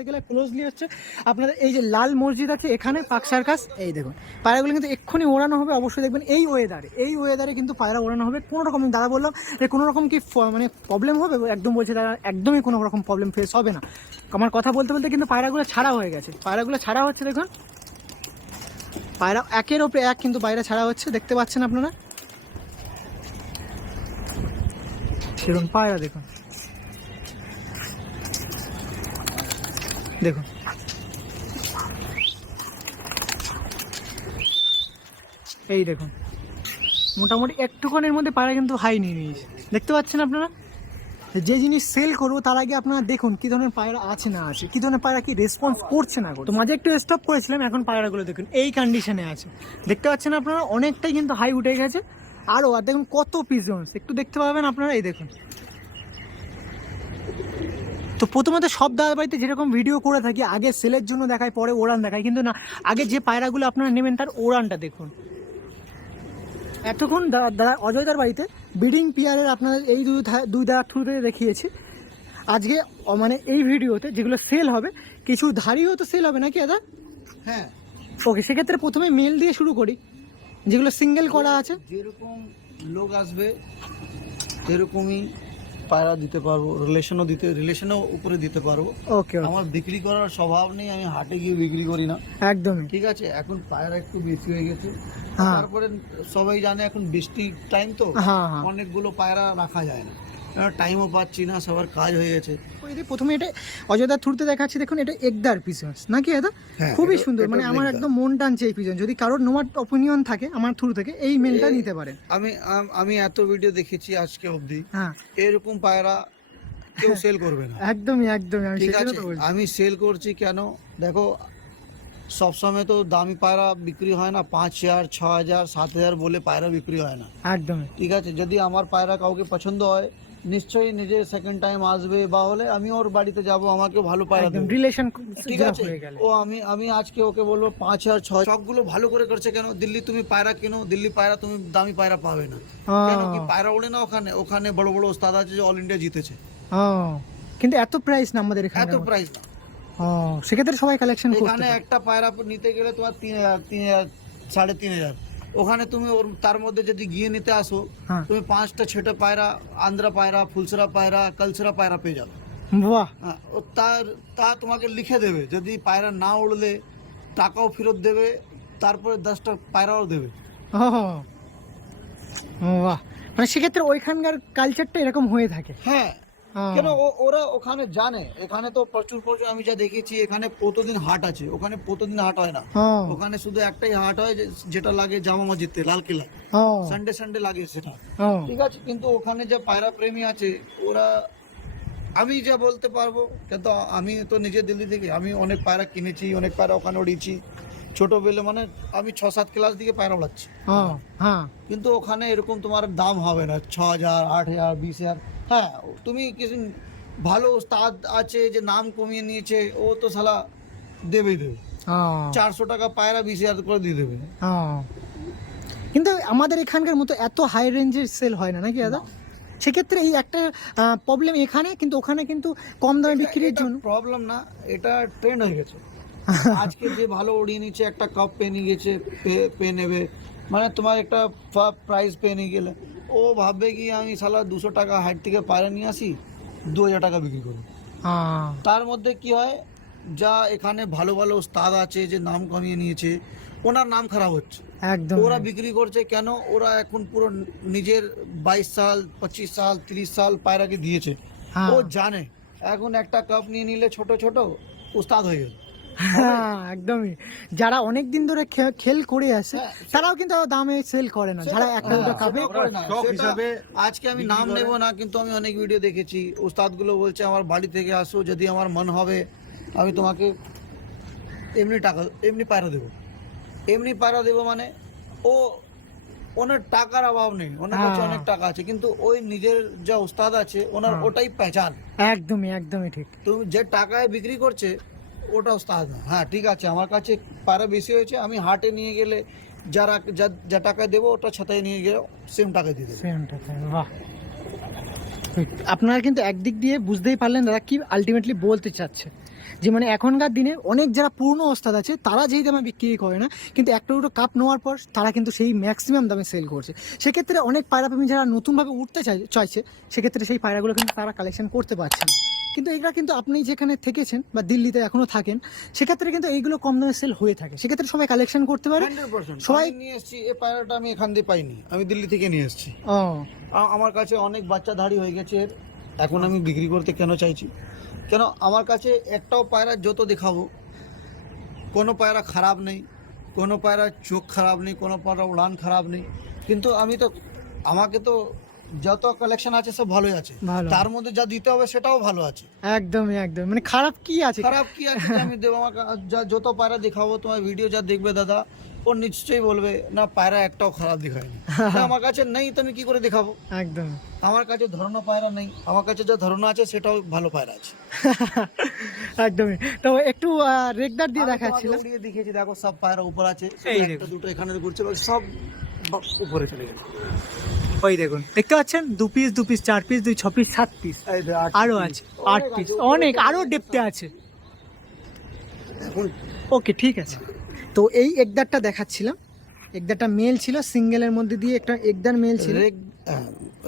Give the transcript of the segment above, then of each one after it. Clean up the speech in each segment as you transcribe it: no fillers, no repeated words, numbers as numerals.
দেখতে গেলে ক্লোজলি হচ্ছে আপনাদের এই যে লাল মসজিদ আছে এখানে পাক সার্কাস। এই দেখুন পায়রাগুলো কিন্তু এক্ষুনি ওড়ানো হবে, অবশ্যই দেখবেন এই ওয়েদারে কিন্তু পায়রা ওড়ানো হবে। কোনো রকম দাদা বললাম যে কোনো রকম কি মানে প্রবলেম হবে, একদম বলছে দাদা একদমই কোনো রকম প্রবলেম ফেস হবে না। আমার কথা বলতে বলতে কিন্তু পায়রাগুলো ছাড়া হয়ে গেছে, পায়রাগুলো ছাড়া হচ্ছে। দেখুন পায়রা একের ওপরে এক কিন্তু পায়রা ছাড়া হচ্ছে, দেখতে পাচ্ছেন আপনারা। সেরকম পায়রা দেখুন, দেখুন এই দেখুন মোটামুটি একটুখানির মধ্যে পায়রা কিন্তু হাই নিয়ে নিয়েছে, দেখতে পাচ্ছেন আপনারা। যে জিনিস সেল করবো তার আগে আপনারা দেখুন কি ধরনের পায়রা আছে না আছে, কি ধরনের পায়রা কি রেসপন্স করছে না করছে। তো মাঝে একটু স্টপ করেছিলাম, এখন পায়রাগুলো দেখুন এই কন্ডিশনে আছে, দেখতে পাচ্ছেন আপনারা। অনেকটাই কিন্তু হাই উঠে গেছে আরও। আর দেখুন কত পিজনস একটু দেখতে পাবেন আপনারা, এই দেখুন। তো প্রথমত সব দাদা বাড়িতে যেরকম ভিডিও করে থাকি আগে সেলের জন্য দেখায় পরে ওড়ান দেখায়, কিন্তু না, আগে যে পায়রাগুলো আপনারা নেবেন তার ওড়ানটা দেখুন। এতক্ষণ দাদা অজয়দার বাড়িতে ব্রিডিং পেয়ারের আপনাদের এই দুই দাদার থ্রুতে দেখিয়েছি। আজকে মানে এই ভিডিওতে যেগুলো সেল হবে কিছু ধারিও তো সেল হবে নাকি দাদা? হ্যাঁ ওকে, সেক্ষেত্রে প্রথমে মেল দিয়ে শুরু করি, যেগুলো সিঙ্গেল করা আছে। যেরকম লোক আসবে সেরকমই পায়রা দিতে পারবো, রিলেশনও উপরে দিতে পারবো। ওকে, আমার বিক্রি করার স্বভাব নেই, আমি হাটে গিয়ে বিক্রি করি না একদমই ঠিক আছে। এখন পায়রা একটু বেশি হয়ে গেছে, হ্যাঁ। তারপরে সবাই জানে এখন বৃষ্টি টাইম তো হ্যাঁ, হ্যাঁ। অনেকগুলো পায়রা রাখা যায় না, টাইমও পাচ্ছি না, সবার কাজ হয়ে গেছে। প্রথমে এটা অজয়দার থ্রুতে দেখাচ্ছি, দেখুন এটা একদার পিজন্স নাকি দাদা? হ্যাঁ, খুবই এটা- সুন্দর, এটা মানে আমার একদার। একদম মন টানছে এই পিজন। যদি কারোর নোমার অপিনিয়ন থাকে আমার থ্রু থেকে এই মেলটা নিতে পারেন। আমি এত ভিডিও দেখেছি আজকে অবধি, হ্যাঁ এরকম পায়রা কেউ সেল করবে না একদমই একদমই, আমি ঠিক সেটা আছে। তো বলছি। আমি সেল করছি কেন দেখো, সবসময় তো দামি পায়রা বিক্রি হয় না, 5,000 6,000 7,000 বলে পায়রা বিক্রি হয় না একদমই ঠিক আছে। যদি আমার পায়রা কাউকে পছন্দ হয় নিশ্চয়ই নিজে সেকেন্ড টাইম আসবে, বা হলে আমি ওর বাড়িতে যাব, আমাকে ভালো পায়রা একদম দেবে রিলেশন ঠিক আছে। হয়ে গেল। ও আমি আজকে ওকে বলবো 5,000 6,000, সবগুলো ভালো করে করছে কেন, দিল্লি তুমি পায়রা কেনো, দিল্লি পায়রা তুমি দামি পায়রা পাবে না। কেন কি পায়রা ওড়ে না ওখানে, ওখানে বড় বড় ওস্তাদ আছে যে অল ইন্ডিয়া জিতেছে, কিন্তু এত প্রাইস না আমাদের এখানে। এত প্রাইস না। সেক্ষেত্রে সবাই কালেকশন করতে এখানে পারে। একটা পায়রা নিতে গেলে তোমার 3,000 3,500 ওখানে তুমি ওর তার মধ্যে যদি গিয়ে নিতে আসো হ্যাঁ। তুমি 5টা 6টা পায়রা, আন্ধ্রা পায়রা, ফুলসরা পায়রা, কালসরা পায়রা পেয়ে যাবে। বাহ, হ্যাঁ, ও তা তোমাকে লিখে দেবে, যদি পায়রা না উড়লে টাকাও ফেরত দেবে, তারপরে 10টা পায়রাও দেবে। বাহ, মানে সেক্ষেত্রে ওইখানকার কালচারটা এরকম হয়ে থাকে। হ্যাঁ কেন ওরা ওখানে জানে, এখানে তো প্রচুর আমি যা দেখেছি এখানে প্রতিদিন হাট আছে, ওখানে প্রতিদিন হাট হয় না। ওখানে শুধু একটাই হাট হয় যেটা লাগে জামা মসজিদে লালকিল্লা, সানডে লাগে সেটা ঠিক আছে। কিন্তু ওখানে যে পায়রা প্রেমী আছে ওরা, আমি যা বলতে পারবো, কিন্তু আমি তো নিজে দিল্লি থেকে আমি অনেক পায়রা কিনেছি, অনেক পায়রা ওখানে উড়িয়েছি ছোটবেলে, মানে আমি 6-7 ক্লাস দিকে পায়রা উড়াচ্ছি। কিন্তু ওখানে এরকম তোমার দাম হবে না 6,000 8,000 20,000। হ্যাঁ তুমি কিছু ভালো উস্তাদ আছে যে নাম কমিয়ে নিয়েছে, ও তো শালা দেবেই দেবে, 400 টাকা পায়রা 20,000 করে দিয়ে দেবে। কিন্তু আমাদের এখানকার মতো এত হাই রেঞ্জের সেল হয় না নাকি দাদা? সেক্ষেত্রে এই একটা প্রবলেম এখানে, কিন্তু ওখানে কিন্তু কম দামে বিক্রির জন্য প্রবলেম না, এটা ট্রেন্ড হয়ে গেছে। আজকে যে ভালো উড়িয়ে নিচ্ছে একটা কাপ পেয়ে নিয়ে গেছে, পেয়ে নেবে, মানে তোমার একটা প্রাইস পেয়ে নিয়ে গেলে ও ভাববে কি আমি শালা 200 টাকা হাট থেকে পায়রা নিয়ে আসি 2,000 টাকা বিক্রি করি। তার মধ্যে কি হয়, যা এখানে ভালো ভালো উস্তাদ আছে যে নাম কমিয়ে নিয়েছে, ওনার নাম খারাপ হচ্ছে একদম। ওরা বিক্রি করছে কেন, ওরা এখন পুরো নিজের 22 সাল 25 সাল 30 সাল পায়রাকে দিয়েছে, ও জানে এখন একটা কাপ নিয়ে নিলে ছোট ছোট উস্তাদ হয়ে গেল। একদমই, যারা অনেক দিন ধরে খেল করে আসে তারাও কিন্তু দামে সেল করে না, যারা একটা দুটো কাপে। আজকে আমি নাম নেব না, কিন্তু আমি অনেক ভিডিও দেখেছি, উস্তাদগুলো বলছে আমার বাড়ি থেকে আসো, যদি আমার মন হবে আমি তোমাকে এমনি টাকা এমনি পায়রা দেবো, মানে ওনার টাকার অভাব নেই, ওনার কাছে অনেক টাকা আছে, কিন্তু ওই নিজের যা উস্তাদ আছে ওনার ওটাই পেহচান। একদমই ঠিক। তুমি যে টাকায় বিক্রি করছে ওটা উস্তাদ না। হ্যাঁ ঠিক আছে, আমার কাছে পায়রা বেশি হয়েছে, আমি হাটে নিয়ে গেলে যারা যা টাকা দেবো ওটা ছাতায় নিয়ে গেলে সেম টাকা দিয়ে দেবো। বাহ, আপনারা কিন্তু একদিক দিয়ে বুঝতেই পারলেন দাদা কি আলটিমেটলি বলতে চাচ্ছে, যে মানে এখনকার দিনে অনেক যারা পুরনো ওস্তাদ আছে তারা যেই দামে বিক্রি করে না, কিন্তু একটা দুটো কাপ নেওয়ার পর তারা কিন্তু সেই ম্যাক্সিমাম দামে সেল করছে। সেক্ষেত্রে অনেক পায়রাপ্রেমী যারা নতুনভাবে উঠতে চাইছে সেক্ষেত্রে সেই পায়রাগুলো কিন্তু তারা কালেকশন করতে পারছেন। কিন্তু এগুলো কিন্তু আপনি যেখানে থেকেছেন বা দিল্লিতে এখনো থাকেন সেক্ষেত্রে কিন্তু এইগুলো কম দামে সেল হয়ে থাকে, সেক্ষেত্রে সবাই কালেকশন করতে পারে। 100% সবাই আমি নিয়ে এসেছি এই পায়রাটা, আমি এখান দিয়ে পাইনি, আমি দিল্লি থেকে নিয়ে এসেছি। ও আমার কাছে অনেক বাচ্চাধারী হয়ে গেছে এর, এখন আমি বিক্রি করতে কেন চাইছি, কেন আমার কাছে একটাও পায়রা যত দেখাবো কোনো পায়রা খারাপ নেই, কোনো পায়রা চোখ খারাপ নেই, কোনো পায়রা উড়ান খারাপ নেই, কিন্তু আমি তো আমাকে তো যত কালেকশন আছে সব ভালোই আছে, ভালো। তার মধ্যে যা দিতে হবে সেটাও ভালো আছে। একদমই একদম, মানে খারাপ কি আছে? খারাপ কি আছে যে আমি দেবো? আমাকে যত পায়রা দেখাবো, তোমার ভিডিও যা দেখবে দাদা, ও নিশ্চয়ই বলবে না পায়রা একটাও খারাপ দেখায়নি। আমার কাছে নেই তো আমি কি করে দেখাবো? একদম আমার কাছে ধরনো পায়রা নেই, আমার কাছে যা ধরনো আছে সেটাও ভালো পায়রা আছে। একদমই। তো একটু রেগদার দিয়ে দেখাচ্ছিলাম, উড়িয়ে দেখিয়েছি, দেখো সব পায়রা উপর আছে, এই একটা দেখুন। দুটো এখানে ঘুরছিল, সব উপরে চলে গেছে। ওই দেখুন, দেখতে পাচ্ছেন 2 piece 2 piece 4 piece 2 6 piece 7 piece এই যে আরো আছে 8 পিস, অনেক আরো ডেপতে আছে। ওকে ঠিক আছে। তো এই একদারটা দেখাচ্ছিলাম, একদারটা মেল ছিল, সিঙ্গেলের মধ্যে দিয়ে একটা একদার মেল ছিল।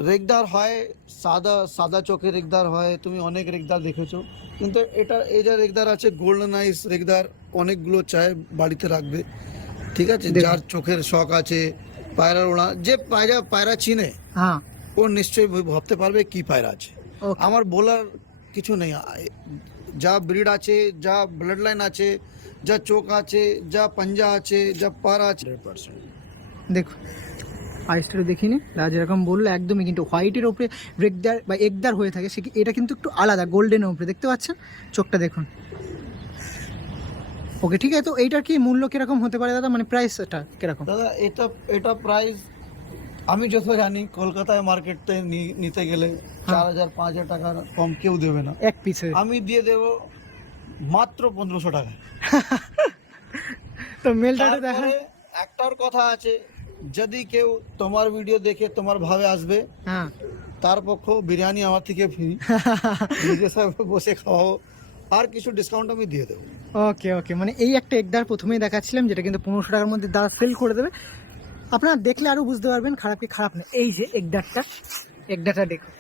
রেগদার হয়, সাদা সাদা চোখের রেগদার হয়, তুমি অনেক রেগদার দেখেছো, কিন্তু এটা এই যে রেগদার আছে গোল্ডেন আইস রেগদার, অনেকগুলো চায় বাড়িতে রাখবে, ঠিক আছে? যার চোখের শখ আছে, পায়রা ওড়া, যে পায়রা চিনে হ্যাঁ ও নিশ্চয়ই ভাবতে পারবে কি পায়রা আছে। Okay. আমার বলার কিছু নেই, যা ব্রিড আছে, যা ব্লাড লাইন আছে, যা চোখ আছে, যা পাঞ্জা আছে, যা পাড়া আছে, 100%। দেখুন আইসটা দেখিনি, দাদা যেরকম বললো একদমই, কিন্তু হোয়াইটের ওপরে রেগদার বা একদার হয়ে থাকে, এটা কিন্তু একটু আলাদা, গোল্ডেনের ওপরে দেখতে পাচ্ছেন, চোখটা দেখুন। ওকে ঠিক আছে। তো এইটার কি মূল্য কিরকম হতে পারে দাদা, মানে প্রাইসটা কিরকম? দাদা এটা প্রাইস আমি যত জানি কলকাতায় মার্কেটে নিতে গেলে 4,000 5,000 টাকা কম কেউ দেবে না এক পিসে। আমি দিয়ে দেব মাত্র 1500 টাকা। তো মেলটা দেখা তারপরে একটার কথা আছে, যদি কেউ তোমার ভিডিও দেখে তোমার ভাবে আসবে, হ্যাঁ তার পক্ষ বিরিয়ানি আমার থেকে ফ্রি, নিজে সব বসে খাওয়াও, আর কিছু ডিসকাউন্ট আমি দিয়ে দেবো। ওকে ওকে, মানে এই একটা একদার প্রথমেই দেখাচ্ছিলাম যেটা কিন্তু 1500 টাকার মধ্যে দাদা সেল করে দেবে, আপনারা দেখলে আরো বুঝতে পারবেন খারাপ কি খারাপ না। এই যে একদারটা দেখুন,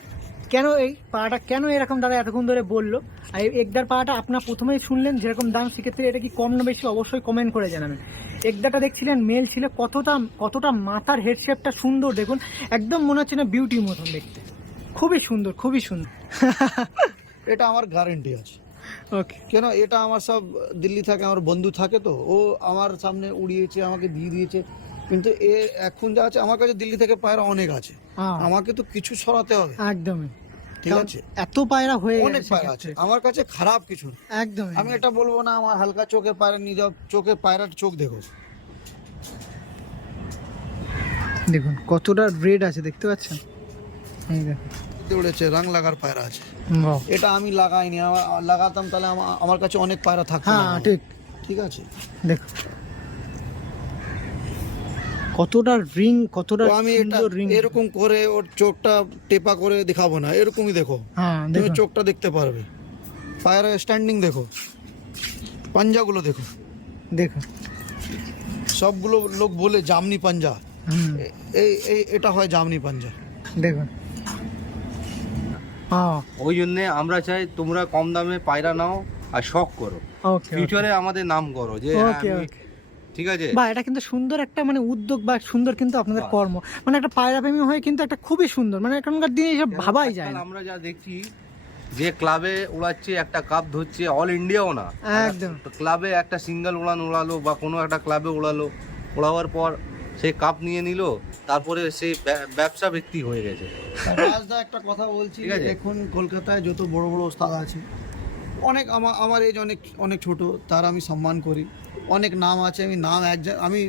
কেন এই পাড়াটা কেন এরকম দাদা এতক্ষণ ধরে বললো, আর এই একদার পাড়াটা আপনার প্রথমেই শুনলেন যেরকম দাম, সেক্ষেত্রে এটা কি কম না বেশি অবশ্যই কমেন্ট করে জানাবেন। একদারটা দেখছিলেন মেল ছিল, কতটা মাথার হেড শেপটা সুন্দর দেখুন, একদম মনে হচ্ছে না বিউটির মতন দেখতে, খুবই সুন্দর খুবই সুন্দর। এটা আমার গ্যারেন্টি আছে। ওকে কেন, এটা আমার সব দিল্লি থাকে, আমার বন্ধু থাকে, তো ও আমার সামনে উড়িয়েছে, আমাকে দিয়ে দিয়েছে, কিন্তু এ এখন যা আছে আমার কাছে দিল্লি থেকে পায়রা অনেক আছে, আমাকে তো কিছু সরাতে হবে। একদমই ঠিক আছে, এত পায়রা হয়ে অনেক পায়রা আছে আমার কাছে, খারাপ কিছু না। একদম আমি এটা বলবো না আমার হালকা চোখের পায়রা নিয়ে যাও, চোখের পায়রার চোখ দেখো, দেখুন কতটা রেড আছে দেখতে পাচ্ছেন, এই দেখুন উড়েছে, রং লাগার পায়রা আছে। বাহ, এটা আমি লাগাইনি, লাগাতাম তাহলে আমার কাছে অনেক পায়রা থাকতো। হ্যাঁ ঠিক ঠিক আছে, দেখুন কতটা রিং, কতটা তো আমি এটা সুন্দর রিং। এরকম করে ওর চোখটা টেপা করে দেখাবো না, এরকমই দেখো, হ্যাঁ তুমি দেখুন চোখটা দেখতে পারবে, পায়রা স্ট্যান্ডিং দেখো, পাঞ্জাগুলো দেখো, দেখুন সবগুলো লোক বলে জামনি পাঞ্জা, হুম এটা হয় জামনি পাঞ্জা। দেখুন হ্যাঁ ওই জন্যে আমরা চাই তোমরা কম দামে পায়রা নাও আর শখ করো, ওকে ফিউচারে আমাদের নাম করো যে হ্যাঁ, ওকে আমি- ওকে। ঠিক আছে। বা এটা কিন্তু সুন্দর একটা মানে উদ্যোগ বা সুন্দর কিন্তু আপনাদের বাহ। কর্ম, মানে একটা পায়রা প্রেমী হয়ে কিন্তু একটা খুবই সুন্দর, মানে এখনকার দিনে এসব ভাবাই যায় আজকাল না। আমরা যা দেখছি যে ক্লাবে উড়াচ্ছে, একটা কাপ ধরছে, অল ইন্ডিয়াও না, একদম ক্লাবে একটা সিঙ্গেল উড়ান উড়ালো বা কোনো একটা ক্লাবে উড়াবার পর সে কাপ নিয়ে নিল, তারপরে সে ব্যবসা ব্যক্তি হয়ে গেছে। রাজদা একটা কথা বলছি, ঠিক আছে। এখন কলকাতায় যত বড় বড় ওস্তাদ আছে, অনেক আমার এজ অনেক অনেক ছোট, তার আমি সম্মান করি, অনেক নাম আছে, আমি